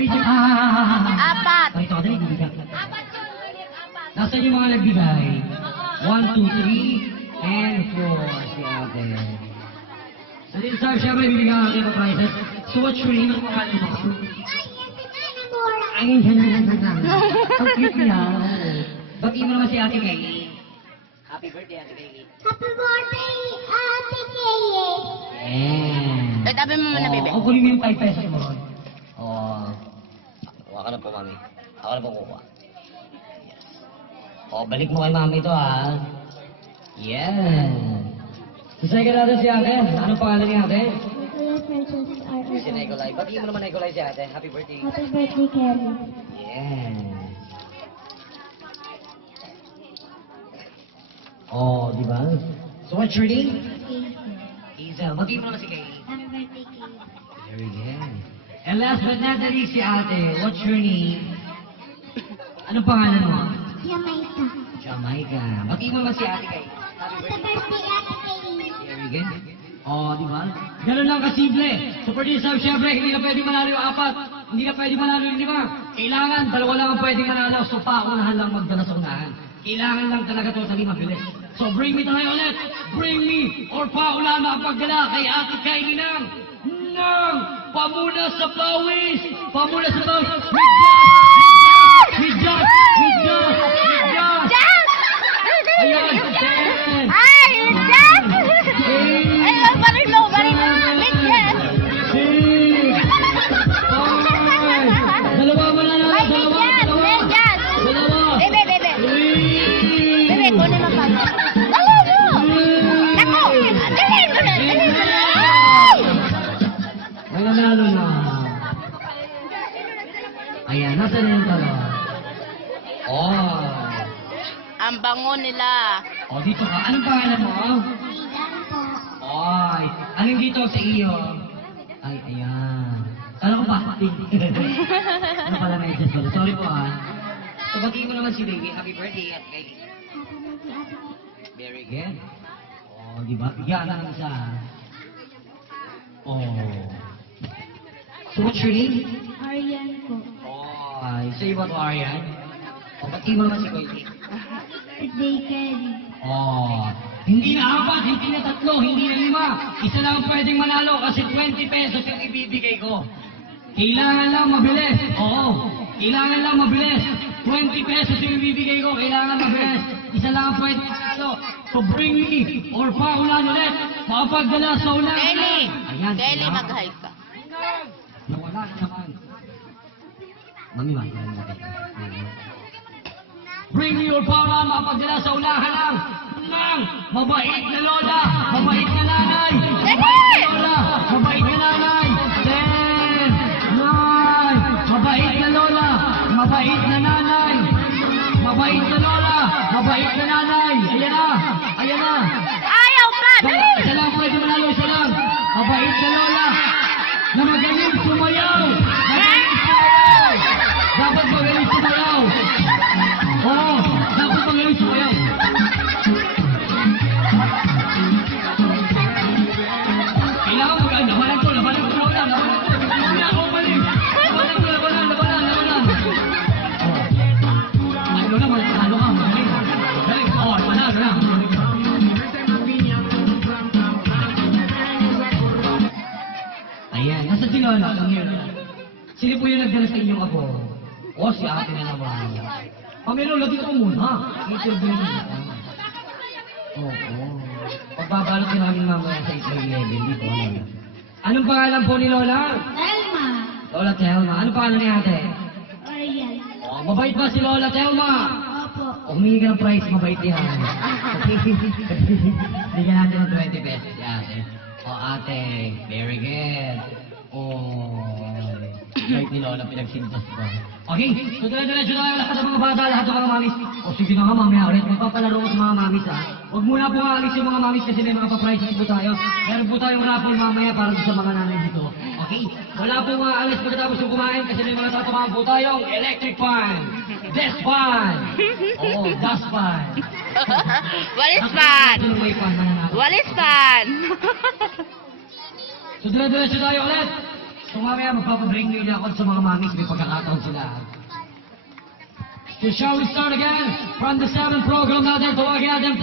May Apat. Ito, dali, bibigyan. Nasaan yung mga nagbigay? 1, 2, 3, and 4. Si ate. Sa deserve, syempre, bibigyan natin ng prizes. So, what's your name? Ano pangalan mo? Ay, ang cute niya. Batiin mo naman si ate Kay. Happy birthday, ate Kay. Happy birthday, Ate Kay! Yeah. Eh, tabi mo muna, bebe. O, kunin mo yung 5 pesos mo ron. Oo. Kuha ka na po, mami. Ako na po kukuha. O, balik mo kay mami to, ha? Yeah. Isay ka natin si ate. Anong pangalan ni ate? Kuya Francis R. Si Nicolay. Batiin mo naman Nicolay si ate. Happy birthday. Happy birthday, Kelly. Yeah. Oh, di ba? So what's your name? Hazel. Batiin mo naman si Kaylee. Happy birthday, Kelly. Very good. And last but not the least si ate. What's your name? Anong pangalan mo? Jamaica. Jamaica. Batiin mo naman si ate Kay. Happy Happy birthday. birthday, Ate Kay. Very good. Oh, di ba? Ganun lang kasimple. So for this time, syempre, hindi na pwede manalo yung 4. Hindi na pwede manalo yung 5. Kailangan, 2 lang ang pwede manalo. So paunahan lang magdala sa unahan. Kailangan lang talaga totally mabilis. So bring me tayo ulit. Bring me or paunahan na ang pagdala kay Ate Kylie ng Pamuna sa Pawis. Pamuna sa Pawis. With Josh! With Josh! With Josh! Jack! Ayan! Ay, Jack! Ay, balik low. Big Jack! Dalawa mo na lang. Ay, big Jack! Big Jack! Dalawa. Bebe. Bebe, kunin mo pa. Dalo mo! Ako! Dali mo na! Nanganalo na. Ayan, nasa na yung talo? Oh. Ang bango nila. Oh, dito ka. Anong pangalan mo? Ilan po? Ay, anong dito sa iyo? Ay, ayan. Kala ko bakit? Ano pala may adjust pala? Sorry po ah. So, batiin mo naman si baby. Happy birthday at kay... Happy birthday, Ate Kay. Very good. Oh, di ba? Bigyan na ng isa. Oh. So, what's your name? Arian po. Oh, ay, sa'yo ba ito, Arian? O, batiin mo naman si Koy. Birthday, Kelly. Oh, hindi na 4, hindi na 3, hindi na 5. Isa lang ang pwedeng manalo kasi 20 pesos yung ibibigay ko. Kailangan lang mabilis. Oo, kailangan lang mabilis. 20 pesos yung ibibigay ko, kailangan mabilis. Isa lang ang pwedeng manalo. So bring me or paulan ulit. Mapagdala sa ulan. Kelly! Ayan, Kelly, sila. mag-hike ka. Nawala na naman. Mami, mami. Bring me your power, mapagdala sa unahan ng mabait na lola, mabait na nanay, mabait na lola, mabait na nanay, 10, 9, mabait na lola, mabait na nanay, mabait na lola, mabait na nanay, ayan na, Ayaw ka! Dali! isa lang pwede manalo, isa lang, mabait na lola, na magaling sumayaw, dapat magaling sumayaw. Oo, dapat magaling sumayaw. Kailangan mag-ano, labanan ko, labanan. Hindi ako maling. Labanan. Ano naman, talo ka, magaling. Magaling, oo, labanan na. Ayan, nasa si Lola, sino po yung nagdala sa inyong ako? O, si ate na naman. Pamilo, lagi ko muna. Interview niya. Oo. Pagbabalot ko namin mamaya sa 8-11, di ko alam. Anong pangalan po ni Lola? Elma. Lola Telma. Anong pangalan ni ate? Arian. Oh, mabait ba si Lola Telma? Opo. O, humingi ka ng price, mabait yan. Bigyan natin ng 20 pesos si ate. O, ate, very good. Oh, right ni Lola, pinagsintas ko. Okay, so dire-diretso na kayo lahat ng mga bata, lahat ng mga mamis. O sige na nga, mamaya ulit. Magpapalaro ko sa mga mamis, ha. Huwag muna po aalis yung mga mamis kasi may mga pa-prizes po tayo. Meron po tayong raffle mamaya para sa mga nanay dito. Okay? Wala po mga alis pagkatapos yung kumain kasi may mga tatamaan po tayong electric fan, desk fan, oo, dust fan. Walis pan! May fan na natin. Walis pan! So dire-diretso tayo ulit. So mamaya magpapabring nila ako sa mga mamis, may pagkakataon sila. So shall we start again from the 7th program natin, tawagin natin